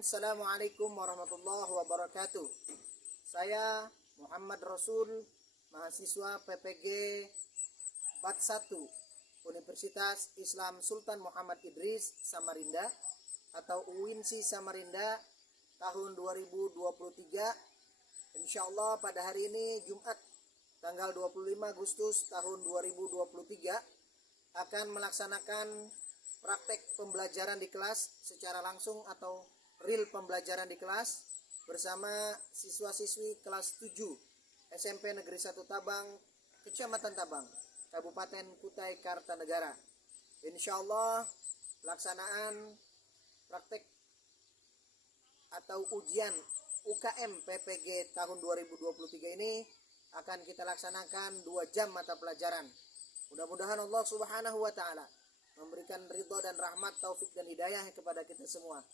Assalamualaikum warahmatullahi wabarakatuh. Saya Muhammad Rasul, mahasiswa PPG Bat 1 Universitas Islam Sultan Muhammad Idris Samarinda atau UINSI Samarinda tahun 2023. Insyaallah pada hari ini Jumat tanggal 25 Agustus tahun 2023 akan melaksanakan praktek pembelajaran di kelas secara langsung atau real pembelajaran di kelas bersama siswa-siswi kelas 7 SMP Negeri 1 Tabang, Kecamatan Tabang, Kabupaten Kutai Kartanegara. Insyaallah pelaksanaan praktek atau ujian UKM PPG tahun 2023 ini akan kita laksanakan 2 jam mata pelajaran. Mudah-mudahan Allah Subhanahu wa taala memberikan ridha dan rahmat, taufik dan hidayah kepada kita semua.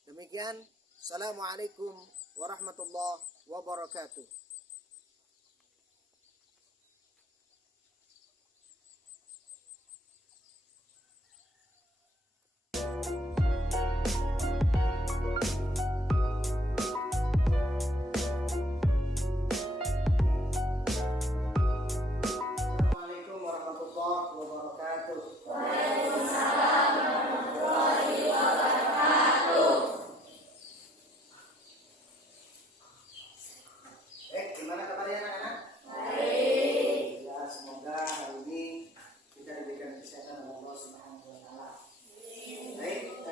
Demikian, Assalamualaikum warahmatullahi wabarakatuh. Assalamualaikum warahmatullahi wabarakatuh. Gimana kabarnya anak-anak? Baik. Ya, semoga hari ini kita diberikan kesehatan oleh Allah Subhanahu wa taala. Baik,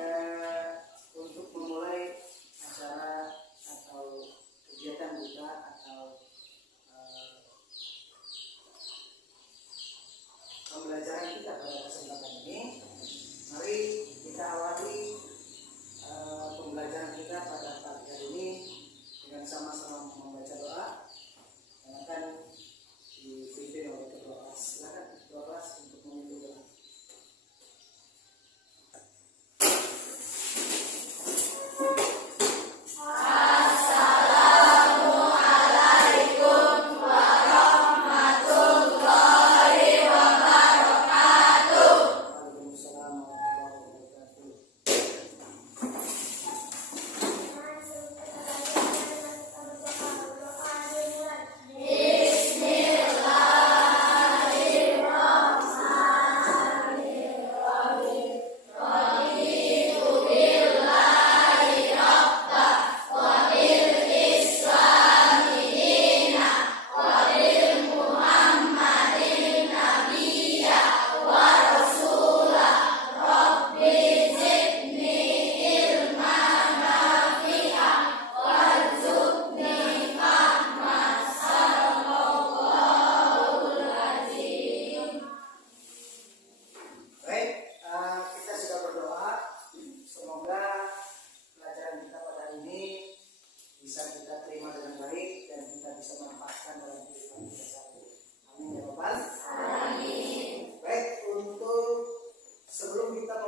untuk memulai acara atau kegiatan kita atau pembelajaran kita pada kesempatan ini, mari kita awali pembelajaran kita pada pagi hari ini dengan sama-sama membaca doa yang akan dipimpin oleh ketua kelas. Silakan ketua kelas untuk memimpin doa.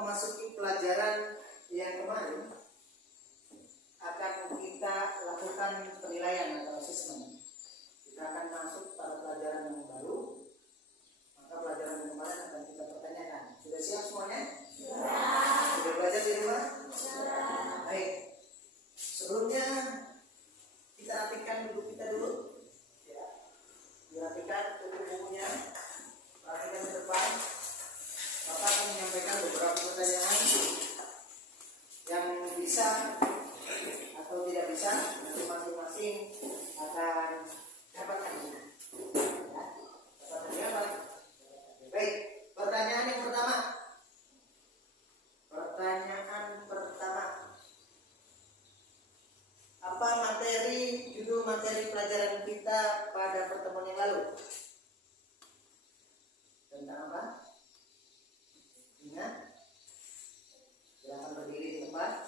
Memasuki pelajaran yang kemarin akan kita lakukan penilaian atau asesmen. Kita akan masuk pada pelajaran yang baru. Maka pelajaran yang kemarin akan kita pertanyakan. Sudah siap semuanya? Sudah belajar di rumah? Baik. Sebelumnya kita rapikan duduk kita dulu. Ya. Dirapikan buku-bukunya. Rapikan ke depan. Bapak akan menyampaikan beberapa pertanyaan yang bisa atau tidak bisa, nanti masing-masing akan dapatkan. Ya, dapatkan apa? Baik, pertanyaan yang pertama. Pertanyaan pertama. Apa judul materi pelajaran kita pada pertemuan yang lalu? Tentang apa? Ingat? Silakan berdiri di tempat.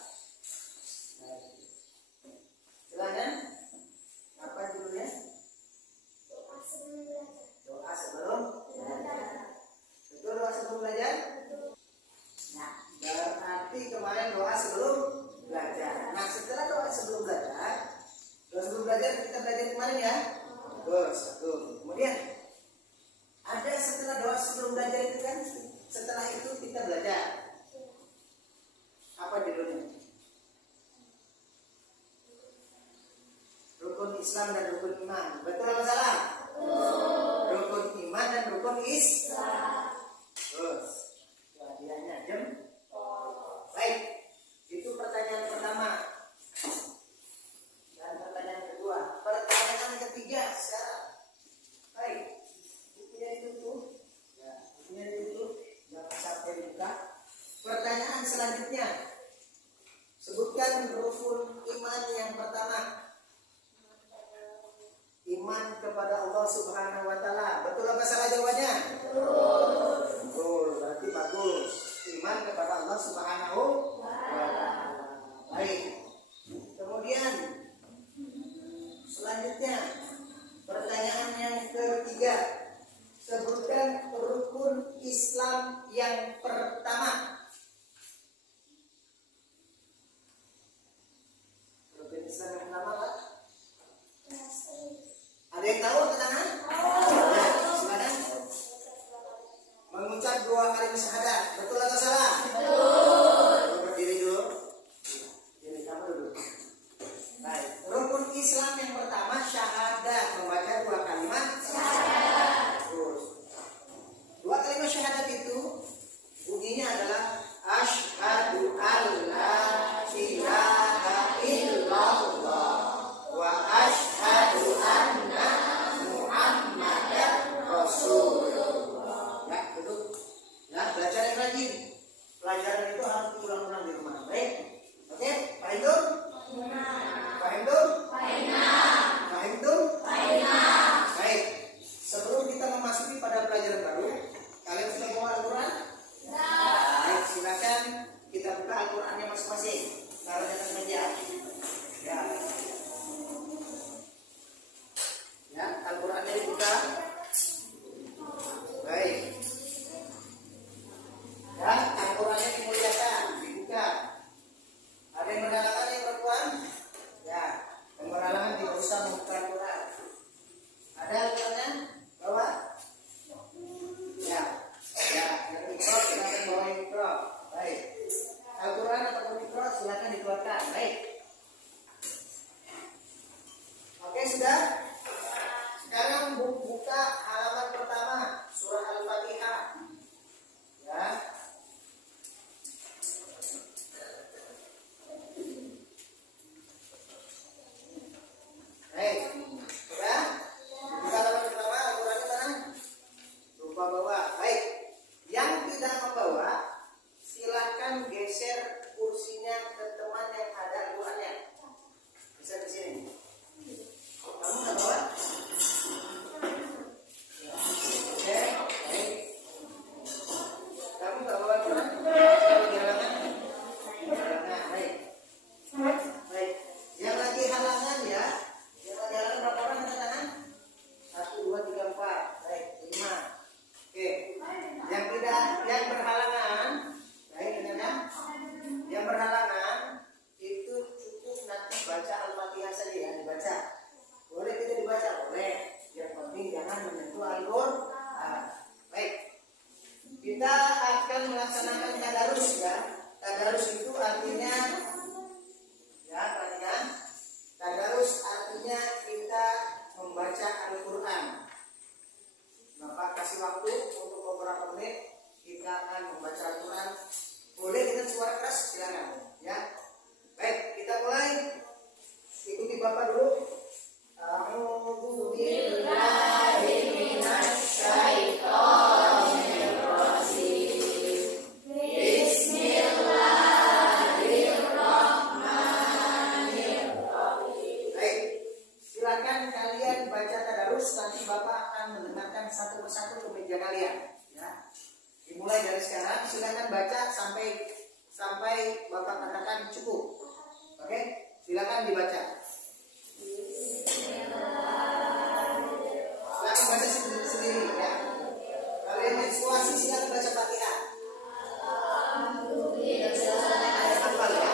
Silakan. Apa judulnya? Doa sebelum belajar. Betul, doa sebelum belajar? Nah, berarti kemarin doa sebelum belajar. Nah, setelah doa sebelum belajar kita belajar kemarin ya. Terus, kemudian ada setelah doa sebelum belajar itu kan. Setelah itu kita belajar. Apa judulnya? Islam dan rukun iman. Betul atau salah? Rukun iman dan rukun Islam. Terus, hadiahnya jam. Baik, itu pertanyaan pertama. Dan pertanyaan kedua. Pertanyaan ketiga sekarang. Baik, bukunya ditutup. Ya, bukunya ditutup. Jangan sampai dibuka. Pertanyaan selanjutnya. Sebutkan rukun iman yang pertama. Iman kepada Allah Subhanahu wa taala. Betul apa salah jawabannya? Betul, berarti bagus. Iman kepada Allah Subhanahu wa taala. Baik. Kemudian selanjutnya pertanyaan yang ketiga. Sebutkan rukun Islam yang pertama. Rukun Islam yang pertama apa? Ada yang tahu ke tangan? Ya, silakan. Mengucap 2 kali syahadat. Betul atau salah? Betul. Berdiri dulu. Berdiri kamu dulu. Baik. Rukun Islam yang pertama syahadat. Membaca 2 kalimat syahadat. Terus 2 kalimat syahadat itu bunyinya adalah asyhadu alla ilaha illallah wa asyhadu anna Muhammadar Rasulullah. Ya, duduk. Ya, belajar yang rajin. Pelajaran itu harus diulang-ulang di rumah. Baik. Oke, paham tuh? Paham tuh? Paham tuh? Baik. Sebelum kita memasuki pada pelajaran baru, kalian sudah bawa Al-Quran? Baik, silakan kita buka Al-Qurannya masing-masing. Taruh di atas meja. Ya. Ya, Al-Qurannya dibuka. Baik. Ya, Al-Qurannya dimuliakan, dibuka. Ada yang berhalangan yang perempuan? Ya, yang berhalangan tidak usah membuka Al-Quran. Ada Al-Qurannya? Bawa? Ya. Ya, yang mikro silakan bawa mikro. Baik. Al-Quran atau mikro silakan dikeluarkan. Baik. Oke, sudah? Sekarang buka halaman pertama surah Al-Fatihah. Ya. Baik. Sudah? Buka halaman pertama, Al-Qurannya mana? Lupa bawa. Baik. Yang tidak membawa, silakan geser kursinya ke teman yang ada Al-Qurannya. Bisa di sini. Kamu nggak bawa? Oke, baik. Kamu nggak bawa Quran? Kalau di halangan? Halangan, baik. Baik. Yang lagi halangan ya. Yang lagi halangan berapa orang angkat tangan? 1, 2, 3, 4. Baik, 5. Oke. Yang tidak, yang berhalangan, baik, dengarkan. Yang berhalangan itu cukup nanti baca Al-Fatihah saja ya, dibaca. Boleh tidak dibaca? Boleh. Yang penting jangan menyentuh Al-Quran. Baik. Kita akan melaksanakan tadarus ya. Tadarus itu artinya ya, perhatikan. Tadarus artinya kita membaca Al-Quran. Bapak kasih waktu untuk beberapa menit. Kita akan membaca Al-Quran. Boleh dengan suara keras, silakan ya. Baik, kita mulai. Ikuti Bapak dulu. A'udzu billahi minasy syaithanir rajim. Bismillahirrahmanirrahim. Baik, silakan kalian baca tadarus. Nanti Bapak akan mendengarkan satu persatu ke meja kalian. Ya. Dimulai dari sekarang. Silakan baca sampai Bapak katakan cukup. Oke, silakan dibaca. Silakan baca sendiri ya. Kalian menstruasi silakan baca Fatihah. Hafal ya.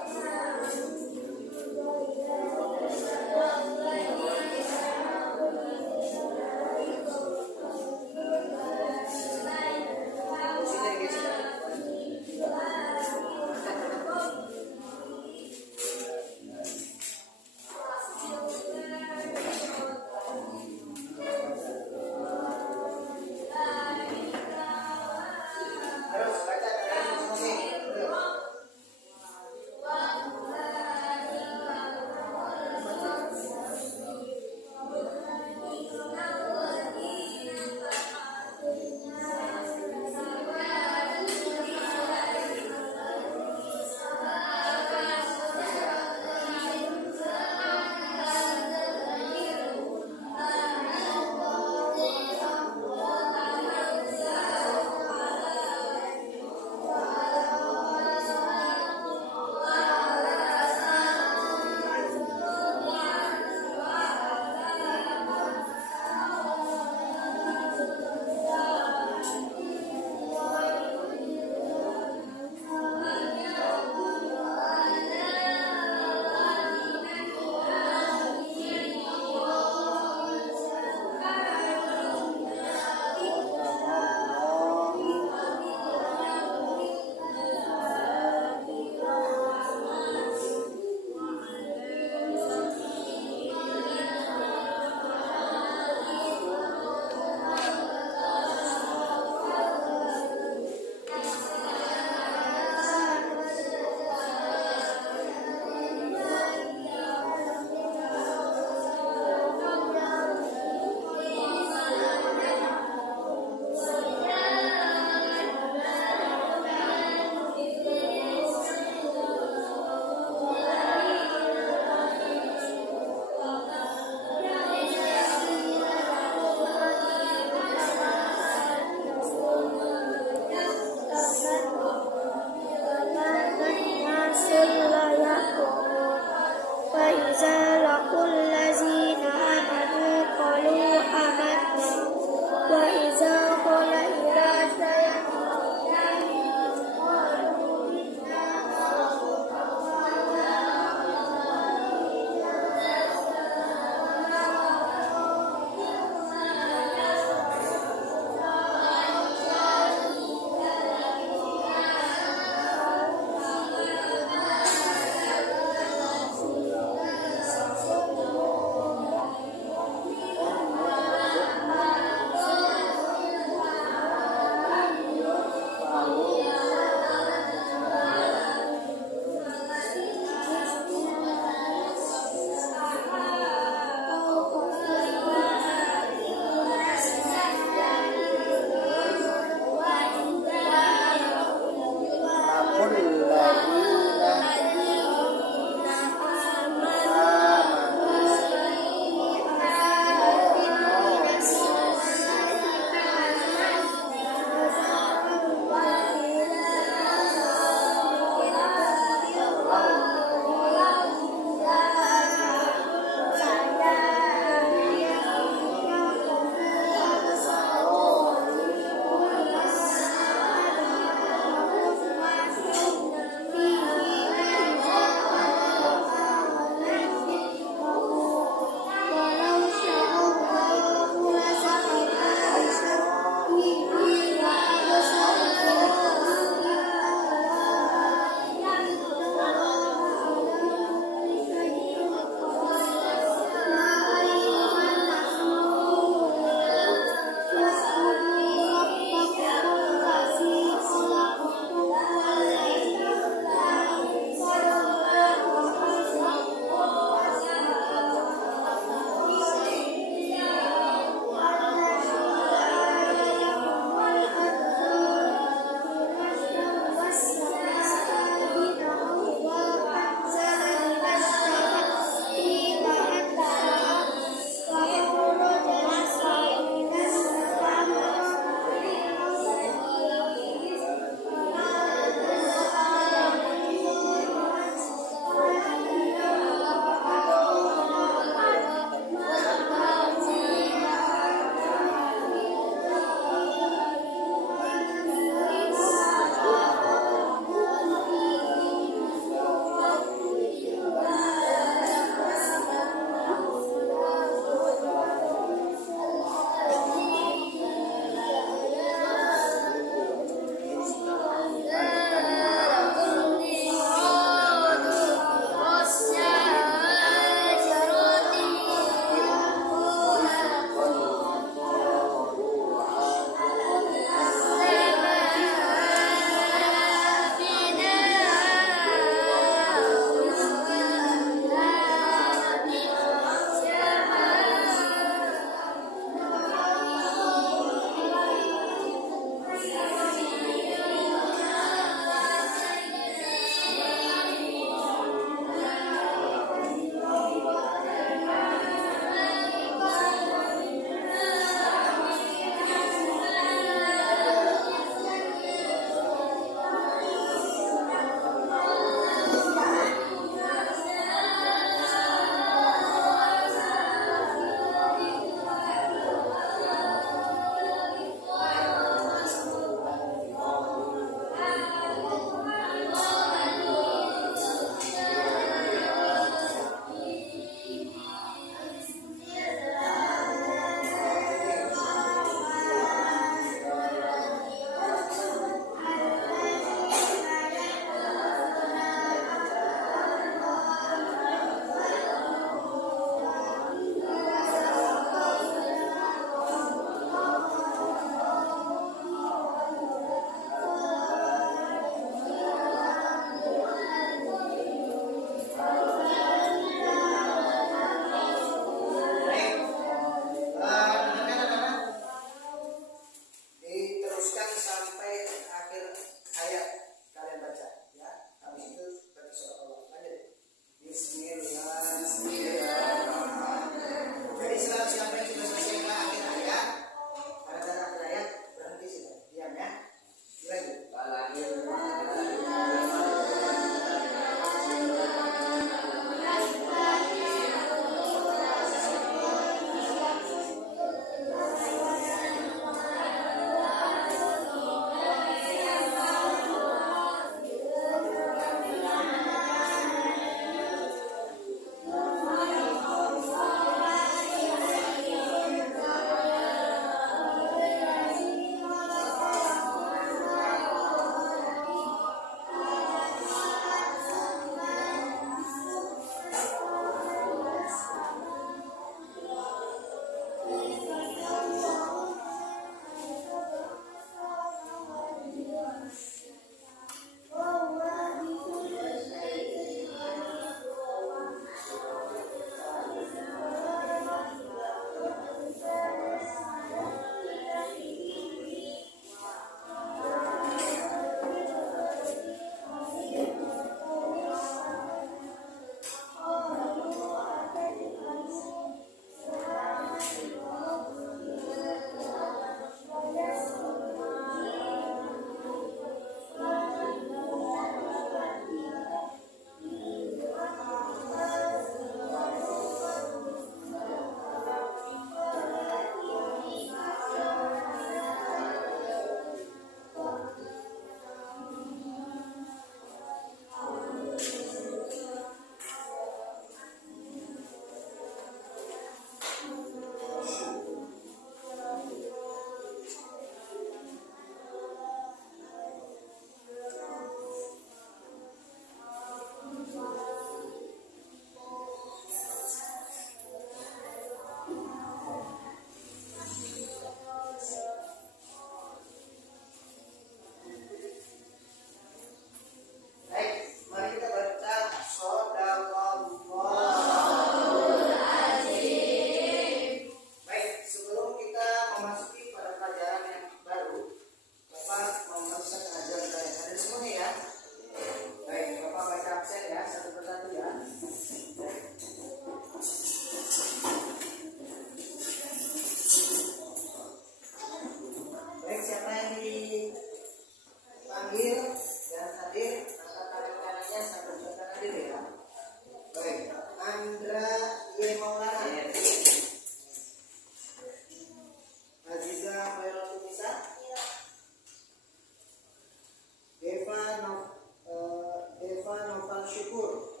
Syukur.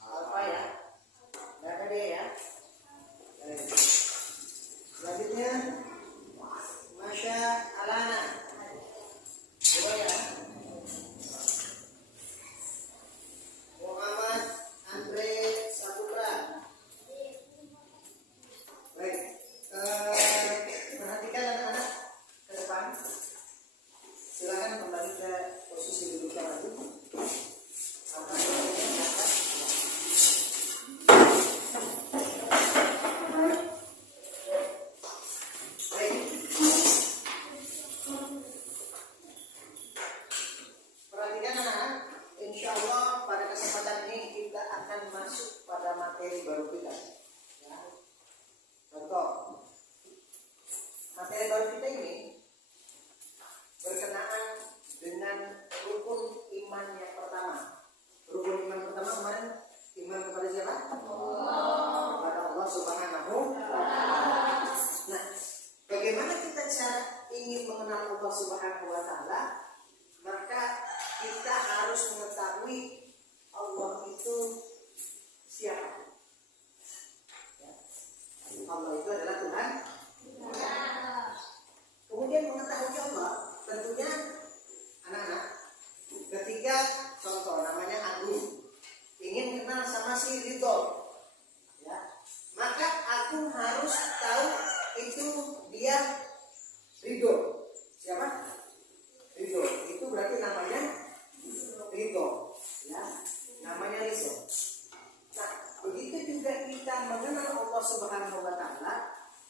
Alfa ya. Nggak ada dia ya. Baik. Selanjutnya Masya Alana. Coba ya. Muhammad Andre Saputra. Baik. Perhatikan anak-anak ke depan. Silakan kembali ke posisi duduk yang lagi. Perhatikan anak-anak, insya Allah pada kesempatan ini kita akan masuk pada materi baru kita. Ya. Contoh, materi baru kita ini berkenaan dengan rukun iman yang pertama. Rukun iman pertama kemarin iman kepada siapa? Kepada Allah Subhanahu wa Ta'ala. Nah, bagaimana kita cara ingin mengenal Allah Subhanahu wa Ta'ala? Maka kita harus mengetahui Allah itu siapa. Ya. Allah itu adalah Tuhan. Kemudian mengetahui Allah, tentunya anak-anak, ketika contoh namanya Agung ingin kenal sama si Ridho, ya, maka Agung harus tahu itu dia Ridho. Siapa? Ridho. Itu berarti namanya Ridho, ya, namanya Ridho. Nah, begitu juga kita mengenal Allah Subhanahu wa Ta'ala,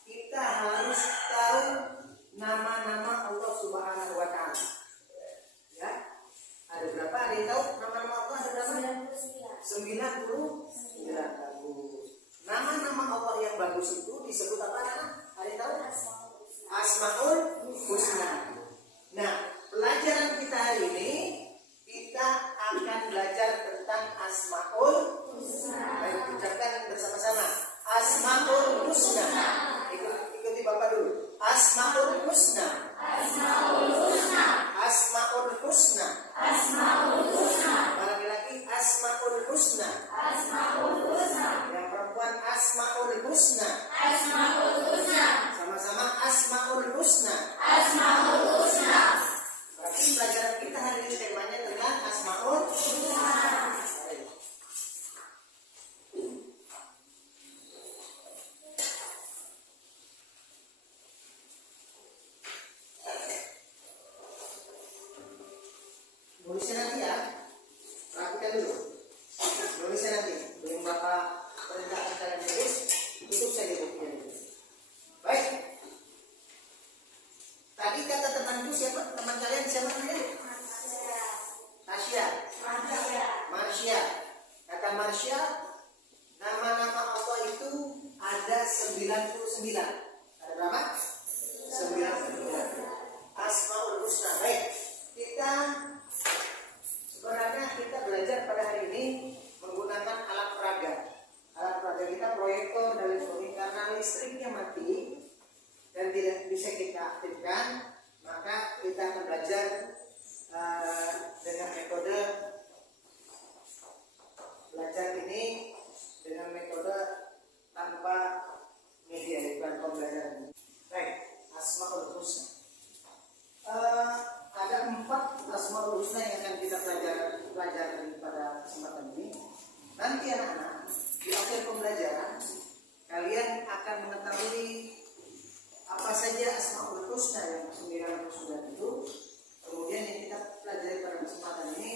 kita harus tahu nama-nama Allah Subhanahu wa Ta'ala. Ya. Ada berapa? Ada yang tahu nama-nama Allah ada berapa? 99. Bagus. Nama-nama Allah yang bagus itu disebut apa? Ada yang tahu? Asmaul Husna. Nah, pelajaran kita hari ini kita akan belajar tentang Asmaul Husna. Baik, ucapkan bersama-sama. Asmaul Husna. Ikuti Bapak dulu. Asmaul Husna. Asmaul Husna. Asmaul Husna. Asmaul Husna. Para laki Asmaul Husna. Asmaul Husna. Yang perempuan Asmaul Husna. Asmaul Husna. Sama-sama Asmaul Husna. Asmaul Husna. Berarti pelajaran kita hari ini temanya tentang Asmaul Husna. Nulisnya nanti ya, perhatikan dulu. Nulisnya nanti, belum Bapak perintahkan kalian tulis, tutup saja bukunya. Baik. Tadi kata temanku siapa? Teman kalian siapa namanya? Tasya. Marsya. Kata Marsya, nama-nama Allah itu ada 99. Ada berapa? 99. Asmaul Husna. Baik. Sebenarnya kita belajar pada hari ini menggunakan alat peraga. Alat peraga kita proyektor dan lain karena listriknya mati dan tidak bisa kita aktifkan, maka kita akan belajar dengan metode belajar ini dengan metode tanpa media iklan pembelajaran. Baik, Asmaul Husna. Ada 4 Asmaul Husna yang akan kita pelajari pada kesempatan ini. Nanti anak-anak di akhir pembelajaran kalian akan mengetahui apa saja Asmaul Husna yang 99 itu. Kemudian yang kita pelajari pada kesempatan ini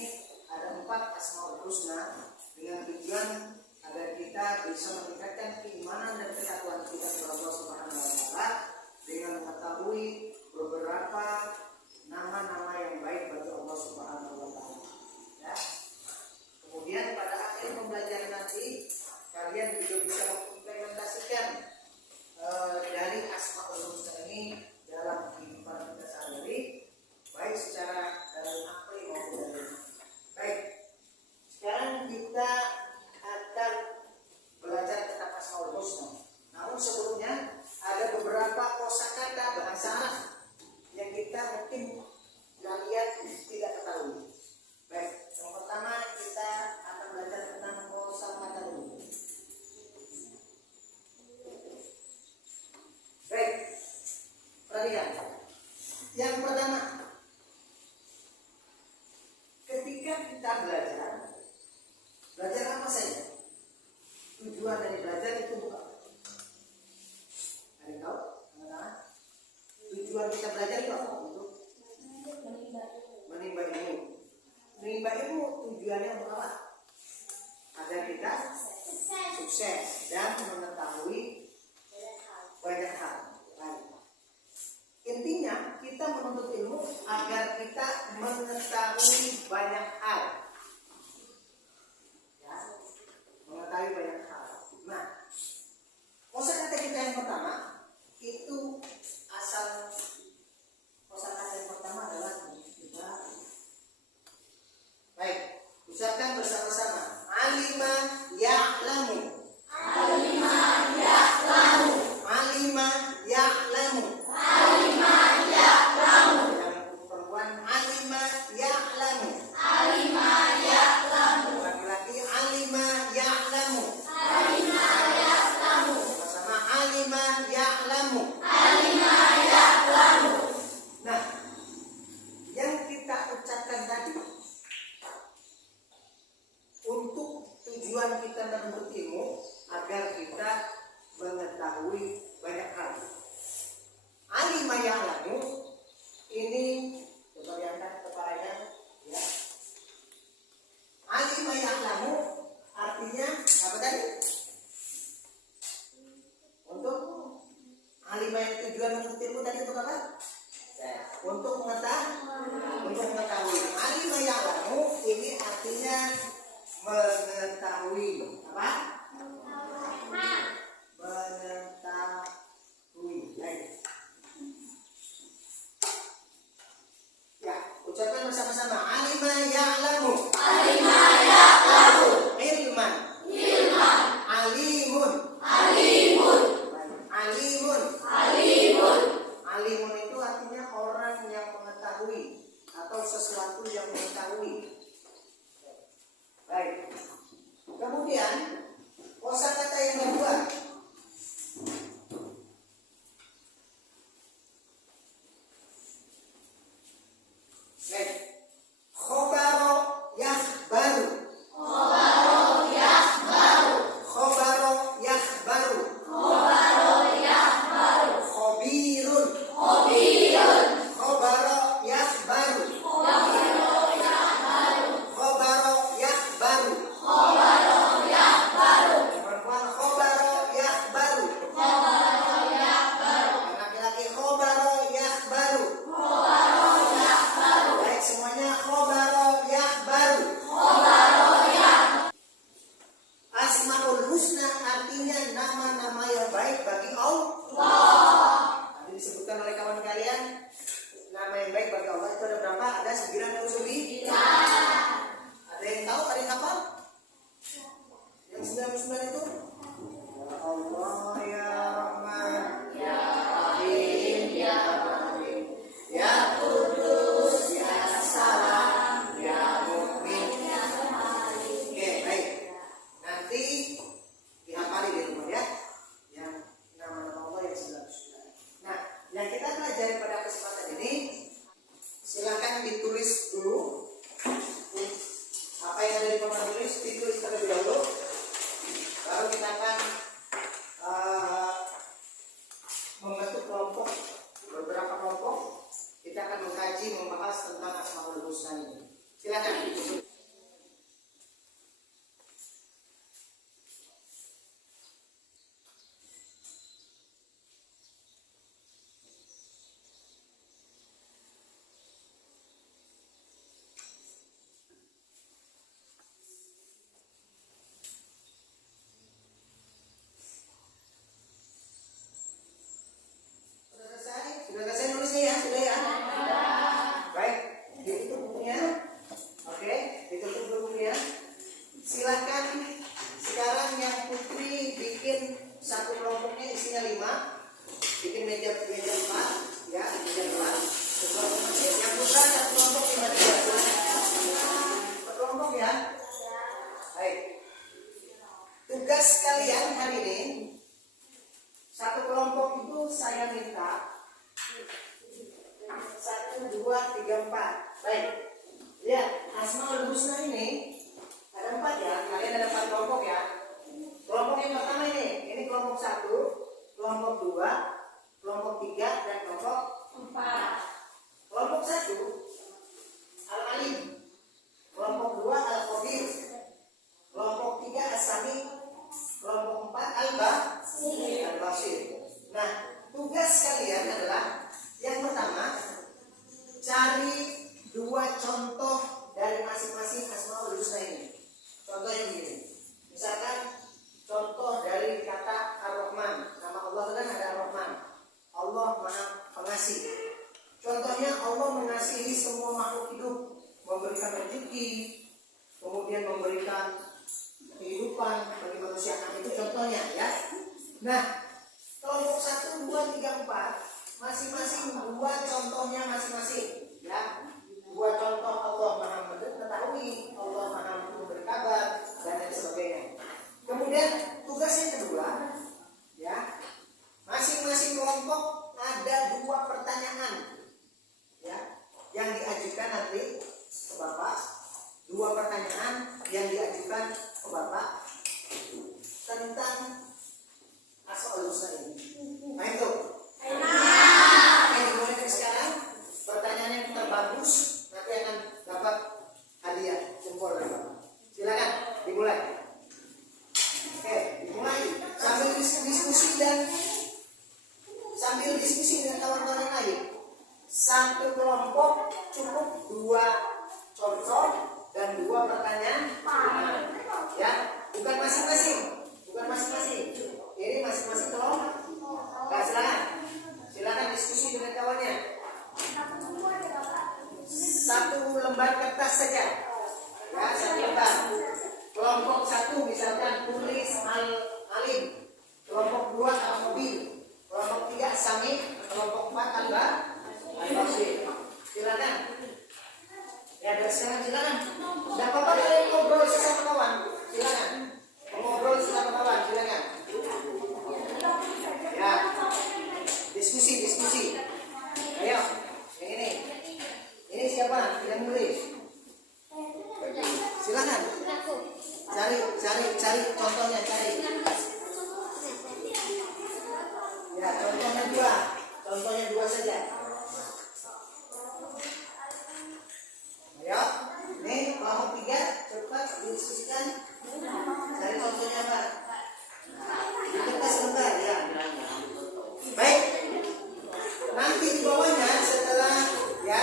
ada 4 Asmaul Husna dengan tujuan agar kita bisa meningkatkan keimanan dan ketakwaan kita kepada Allah Subhanahu wa Ta'ala dengan mengetahui beberapa nama-nama yang baik bagi Allah Subhanahu wa Ta'ala. Ya. Kemudian pada akhir pembelajaran nanti kalian juga bisa mengimplementasikan dari Asmaul Husna ini dalam kehidupan kita sehari-hari sesuatu yang mengetahui. Baik. Kemudian kosakata yang kedua. Baik. Khobaro yakhbaru. Khobaro yakhbaru. Khobaro yakhbaru. Khobaro yakhbaru. Khobirun. Khobirun. Khobaro yakhbaru. Khobaro yakhbaru. Khobaro yakhbaru. Khobaro yakhbaru. Perempuan khobaro yakhbaru. Khobaro yakhbaru. Laki-laki khobaro yakhbaru. Khobaro yakhbaru. Baik, semuanya khobaro yakhbaru. Khobaro yakhbaru. Asmaul husna artinya nama-nama yang baik bagi Allah. Tadi disebutkan oleh kawan kalian, nama yang baik bagi Allah itu ada berapa? Ada 99. Ada yang tahu? Ada yang hafal? Yang 99 itu? Ya Allah, ya Rahman, ya Rahim, ya Rahim, ya Kudus, ya Salam, ya Mu'min, ya Malik. Oke, baik. Nanti dihafali di rumah ya. Yang nama-nama Allah yang 99. Nah, yang kita pelajari pada kesempatan ini, silakan ditulis dulu apa yang ada di papan tulis, ditulis terlebih dahulu. Lalu kita akan membentuk kelompok, beberapa kelompok. Kita akan mengkaji, membahas tentang Asmaul Husna ini. Silakan. Sudah selesai nulisnya ya? Sudah ya? Baik, ditutup bukunya. Oke, ditutup bukunya. Silahkan sekarang yang putri bikin satu kelompoknya isinya 5. Bikin meja 4 ya, meja 4. Yang putra satu kelompok 5 juga. Satu kelompok ya. Baik. Tugas kalian hari ini, satu kelompok itu saya minta 1, 2, 3, 4. Baik. Lihat, Asmaul Husna ini ada 4 ya. Kalian ada 4 kelompok ya. Kelompok yang pertama ini kelompok 1, kelompok 2, kelompok 3 dan kelompok 4. Kelompok 1 Al-Alim. Kelompok 2 Al-Khabir. Kelompok 3 As-Sami. Kelompok 4 Al-Basir. Nah, tugas kalian adalah yang pertama, cari 2 contoh dari masing-masing Asmaul Husna ini. Contoh yang begini. Misalkan contoh dari kata Ar-Rahman. Nama Allah kan ada Ar-Rahman. Allah Maha Pengasih. Contohnya Allah mengasihi semua makhluk hidup, memberikan rezeki, kemudian memberikan kehidupan bagi manusia. Itu contohnya ya. Nah, kelompok 1, 2, 3, 4 masing-masing 2 contohnya masing-masing ya. 2 contoh Allah Maha mengetahui, Allah Maha memberi kabar dan lain sebagainya. Kemudian tugas yang kedua ya, masing-masing kelompok ada 2 pertanyaan ya yang diajukan nanti ke Bapak. 2 pertanyaan yang diajukan ke Bapak tentang Asmaul Husna ini. Nah itu. Yang dimulai sekarang, pertanyaan yang terbagus nanti akan dapat hadiah jempol dari Bapak. Silakan dimulai. Oke, dimulai sambil diskusi dengan kawan-kawan yang lain. Satu kelompok cukup 2 contoh dan 2 pertanyaan. Ya, bukan masing-masing. Ini masing-masing kelompok. Nah, silakan diskusi dengan kawannya. 1 lembar kertas saja. Ya, 1 lembar. Kelompok 1 misalkan tulis Al-Alim. Kelompok 2 Al-Khabir. Kelompok 3 Sami. Kelompok 4 Al-Basir. Silakan. Ya, silakan. Tidak apa-apa kalian ngobrol sesama kawan. Silakan. Ngobrol sesama kawan, silakan. Ya. Diskusi. Ayo, yang ini. Ini siapa? Yang nulis. Silakan. Cari contohnya, cari. Ya, contohnya dua saja. Ayo, ini kelompok 3 cepat didiskusikan. Cari contohnya apa? Kita sebentar ya. Baik. Nanti di bawahnya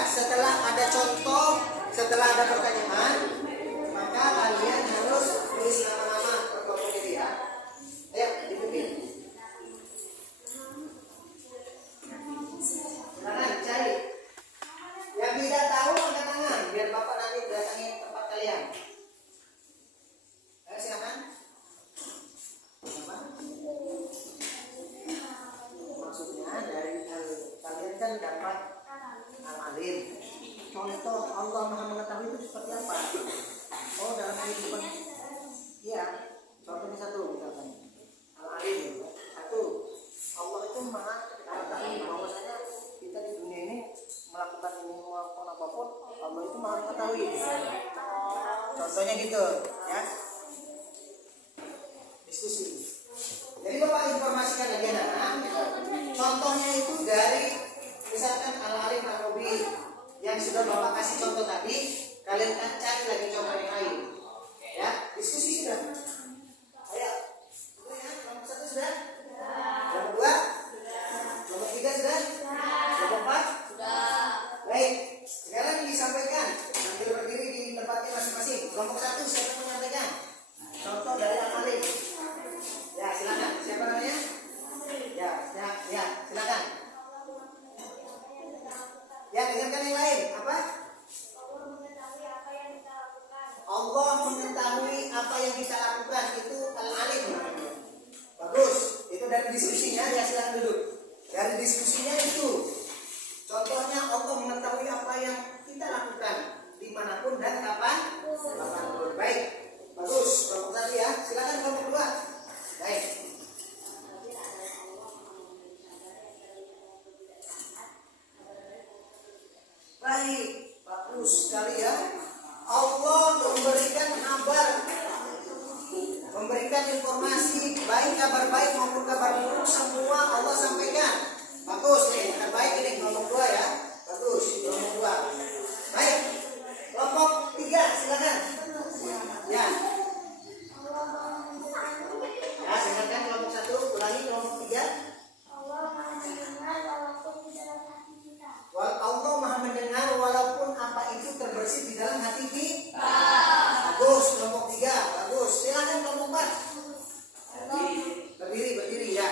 setelah ada contoh, setelah ada pertanyaan, maka kalian harus tulis nama-nama kelompok ini ya. Ayo, dipimpin. Silakan cari. Yang tidak tahu angkat tangan biar Bapak nanti datangi tempat kalian. Ayo silakan. Apa? Maksudnya dari kalian kan dapat al-alim. Contoh Allah Maha Mengetahui itu seperti apa? Oh, dalam kehidupan. Iya. Contohnya satu misalkan. Al-alim. Satu. Allah itu Maha Mengetahui bahwasanya kita di dunia ini melakukan apapun, Allah itu Maha Mengetahui. Contohnya gitu, ya. Diskusi. Jadi Bapak informasikan lagi anak-anak. Contohnya itu dari misalkan Al-Alim Al-Robi yang sudah Bapak kasih contoh tadi, kalian kan cari lagi contoh yang lain. Ya, diskusi sudah. Ayo. Itu ya, nomor 1 sudah? Nomor 2? Nomor 3 sudah? Nomor 4? Sudah. Baik. Sekarang disampaikan sambil berdiri di tempatnya masing-masing. Kelompok 1 siapa menyampaikan? Contoh dari Al-Alim. Ya, silakan. Siapa namanya? Ya, silakan. Ya, dengarkan yang lain. Apa? Allah mengetahui apa yang kita lakukan. Itu Al-Alim. Bagus. Itu dari diskusinya. Ya, silakan duduk. Dari diskusinya itu. Contohnya Allah mengetahui apa yang kita lakukan dimanapun dan kapanpun. Baik. Bagus. Kelompok 1 ya. Silakan kelompok 2. Baik. Baik, bagus sekali ya. Allah memberikan kabar, memberikan informasi baik kabar baik maupun kabar buruk semua Allah sampaikan. Bagus nih, terbaik ini kelompok 2 ya. Bagus, kelompok 2. Baik, kelompok 3 silakan. Ya. Ya, silakan kelompok 1, ulangi kelompok 3. Allah Maha mendengar walaupun apa itu terbersit di dalam hati kita. Bagus, kelompok 3. Bagus. Silakan kelompok 4. Berdiri ya.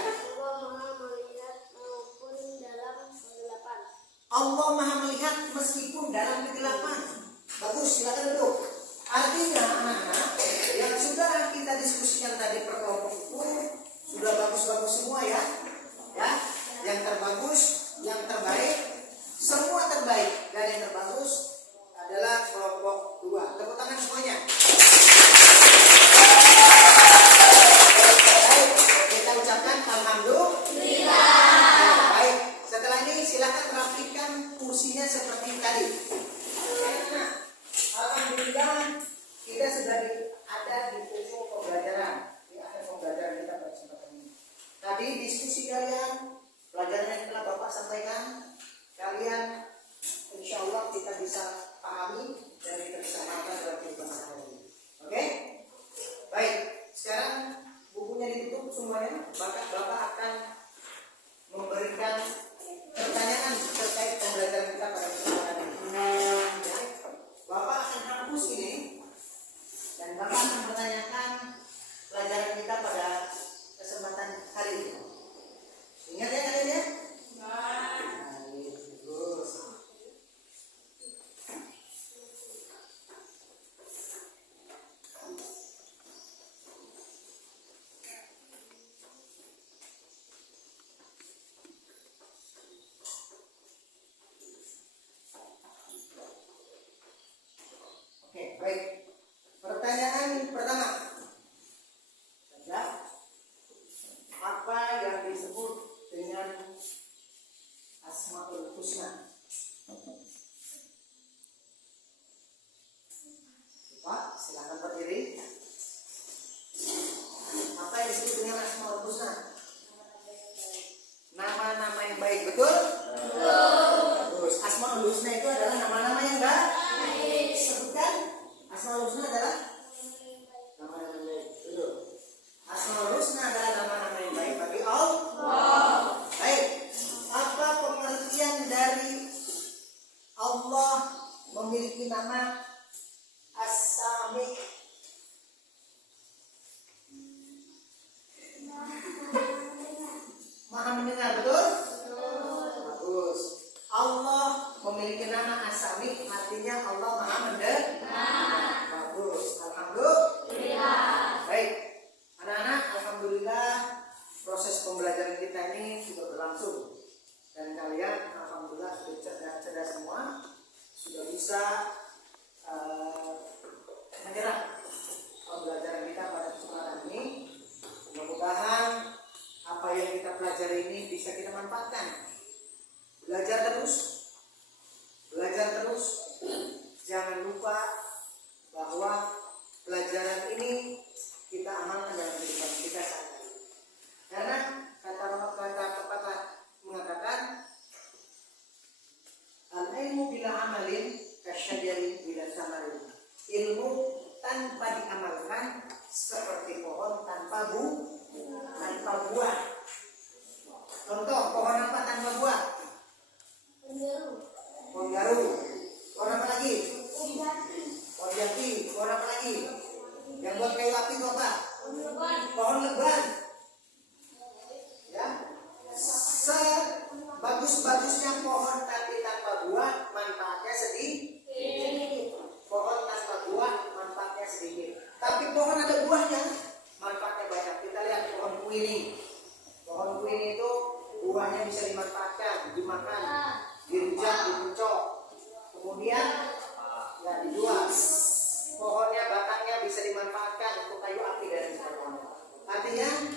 Allah Maha melihat meskipun dalam kegelapan. Bagus, silakan duduk. Artinya anak-anak yang sudah kita diskusikan tadi per kelompok itu sudah bagus-bagus semua ya. Ya, yang terbagus, yang terbaik, semua terbaik dan yang terbagus adalah kelompok 2. Tepuk tangan semuanya. Baik, kita ucapkan alhamdulillah. Baik, setelah ini silakan rapikan kursinya seperti tadi. Nah, alhamdulillah kita sudah ada di ujung pembelajaran, di akhir pembelajaran kita pada kesempatan ini. Tadi diskusi kalian, pelajaran yang telah Bapak sampaikan, kalian insya Allah kita bisa pahami dan kita bisa amalkan dalam kehidupan sehari-hari. Oke? Baik, sekarang bukunya ditutup semuanya. Bapak akan memberikan pertanyaan terkait pembelajaran kita pada kesempatan ini. Bapak akan hapus ini dan Bapak akan menanyakan pelajaran kita pada kesempatan hari ini. Ingat ya kalian ya? Baik. Pertanyaan pertama. Apa yang disebut dengan Asmaul Husna? Pak, silakan berdiri. Apa yang disebut dengan Asmaul Husna? Nama-nama yang baik, betul? Bagus. Asmaul Husna itu adalah nama-nama yang baik. Sebutkan. Asmaul Husna adalah nama-nama yang baik. Betul. Asmaul Husna adalah nama-nama yang baik bagi Allah. Baik. Apa pengertian dari Allah memiliki nama As-Sami? Maha mendengar, betul? Bagus. Allah memiliki nama As-Sami, artinya Allah Maha mendengar. Bagus. Alhamdulillah. Baik. Anak-anak, alhamdulillah proses pembelajaran kita ini sudah berlangsung. Dan kalian alhamdulillah sudah cerdas semua, sudah bisa menyerap pembelajaran kita pada kesempatan ini. Mudah-mudahan apa yang kita pelajari ini bisa kita manfaatkan. Belajar terus. Jangan lupa bahwa pelajaran ini kita amalkan dalam kehidupan kita sehari-hari. Karena kata pepatah mengatakan, al-ilmu bila amalin kasyajari bila samarin. Ilmu tanpa diamalkan seperti pohon tanpa buah. Contoh, pohon apa tanpa buah? Pohon garu. Pohon apa lagi? Pohon jati. Pohon apa lagi? Yang buat kayu api itu apa? Pohon leban. Ya. Sebagus-bagusnya pohon tapi tanpa buah, manfaatnya sedikit. Pohon tanpa buah, manfaatnya sedikit. Tapi pohon ada buahnya, manfaatnya banyak. Kita lihat pohon kuini. Pohon kuini itu buahnya bisa dimanfaatkan, dimakan, dirujak, dikucok, kemudian ya dijual. Pohonnya, batangnya bisa dimanfaatkan untuk kayu api dan sebagainya. Artinya